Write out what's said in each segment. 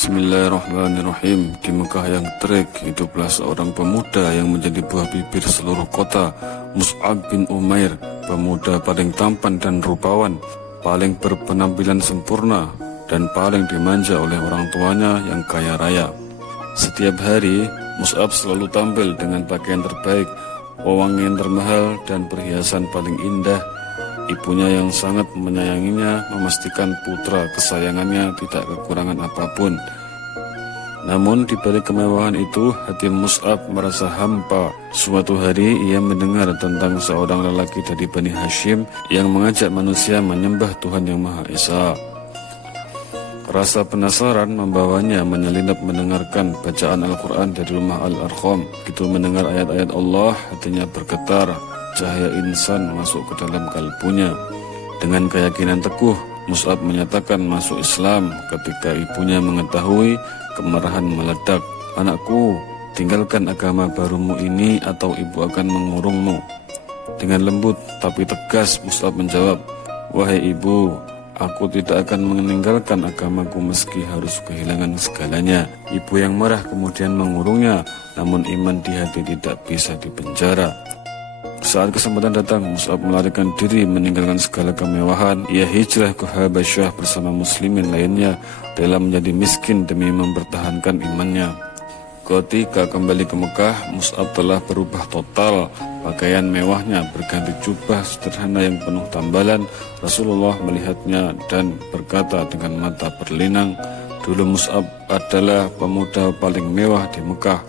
Bismillahirrahmanirrahim. Di Mekah yang terik, hiduplah seorang pemuda yang menjadi buah bibir seluruh kota, Mus'ab bin Umair, pemuda paling tampan dan rupawan, paling berpenampilan sempurna, dan paling dimanja oleh orang tuanya yang kaya raya. Setiap hari, Mus'ab selalu tampil dengan pakaian terbaik, wewangian termahal, dan perhiasan paling indah. Ibunya yang sangat menyayanginya memastikan putra kesayangannya tidak kekurangan apapun. Namun di balik kemewahan itu, hati Mus'ab merasa hampa. Suatu hari ia mendengar tentang seorang lelaki dari Bani Hashim yang mengajak manusia menyembah Tuhan Yang Maha Esa. Rasa penasaran membawanya menyelinap mendengarkan bacaan Al-Quran dari rumah Al-Arqam. Begitu mendengar ayat-ayat Allah, hatinya bergetar. Cahaya insan masuk ke dalam kalbunya. Dengan keyakinan teguh, Mus'ab menyatakan masuk Islam. Ketika ibunya mengetahui, kemarahan meledak. "Anakku, tinggalkan agama barumu ini atau ibu akan mengurungmu." Dengan lembut tapi tegas, Mus'ab menjawab, "Wahai ibu, aku tidak akan meninggalkan agamaku meski harus kehilangan segalanya." Ibu yang marah kemudian mengurungnya, namun iman di hati tidak bisa dipenjara. Saat kesempatan datang, Mus'ab melarikan diri meninggalkan segala kemewahan. Ia hijrah ke Habasyah bersama muslimin lainnya, rela menjadi miskin demi mempertahankan imannya. Ketika kembali ke Mekah, Mus'ab telah berubah total. Pakaian mewahnya berganti jubah sederhana yang penuh tambalan. Rasulullah melihatnya dan berkata dengan mata berlinang, "Dulu Mus'ab adalah pemuda paling mewah di Mekah."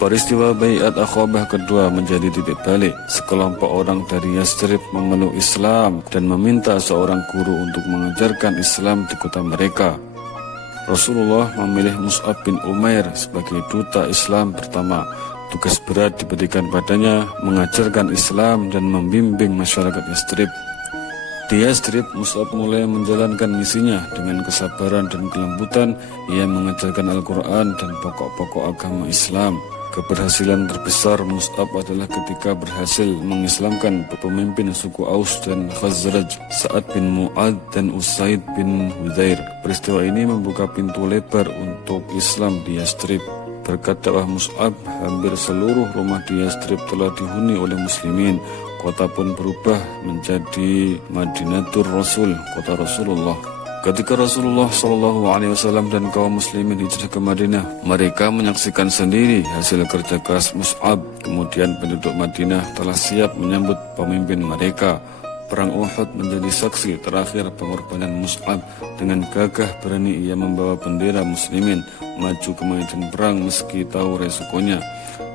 Peristiwa Bai'at Aqabah kedua menjadi titik balik. Sekelompok orang dari Yathrib memeluk Islam dan meminta seorang guru untuk mengajarkan Islam di kota mereka. Rasulullah memilih Mus'ab bin Umair sebagai duta Islam pertama. Tugas berat diberikan padanya mengajarkan Islam dan membimbing masyarakat Yathrib. Di Yathrib, Mus'ab mulai menjalankan misinya dengan kesabaran dan kelembutan. Ia mengajarkan Al-Quran dan pokok-pokok agama Islam. Keberhasilan terbesar Mus'ab adalah ketika berhasil mengislamkan pemimpin suku Aus dan Khazraj, Sa'ad bin Mu'ad dan Usaid bin Hudzair. Peristiwa ini membuka pintu lebar untuk Islam di Yathrib. Berkat dakwah Mus'ab, hampir seluruh rumah di Yathrib telah dihuni oleh muslimin. Kota pun berubah menjadi Madinatur Rasul, kota Rasulullah. Ketika Rasulullah SAW dan kaum muslimin hijrah ke Madinah, mereka menyaksikan sendiri hasil kerja keras Mus'ab. Kemudian penduduk Madinah telah siap menyambut pemimpin mereka. Perang Uhud menjadi saksi terakhir pengorbanan Mus'ab. Dengan gagah berani ia membawa bendera muslimin maju ke medan perang meski tahu resikonya.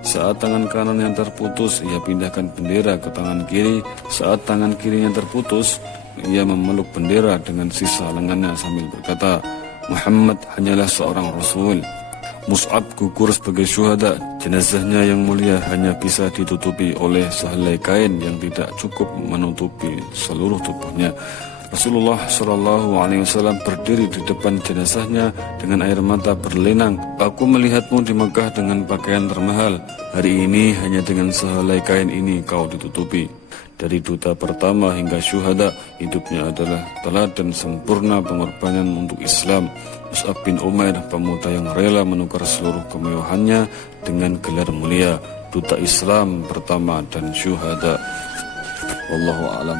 Saat tangan kanan yang terputus, ia pindahkan bendera ke tangan kiri. Saat tangan kirinya terputus, ia memeluk bendera dengan sisa lengannya sambil berkata, "Muhammad hanyalah seorang Rasul." Mus'ab gugur sebagai syuhada. Jenazahnya yang mulia hanya bisa ditutupi oleh sehelai kain yang tidak cukup menutupi seluruh tubuhnya. Rasulullah SAW berdiri di depan jenazahnya dengan air mata berlinang. "Aku melihatmu di Mekah dengan pakaian termahal. Hari ini hanya dengan sehelai kain ini kau ditutupi." Dari duta pertama hingga syuhada, hidupnya adalah teladan sempurna pengorbanan untuk Islam. Mus'ab bin Umair, pemuda yang rela menukar seluruh kemewahannya dengan gelar mulia, duta Islam pertama dan syuhada. Wallahu a'lam.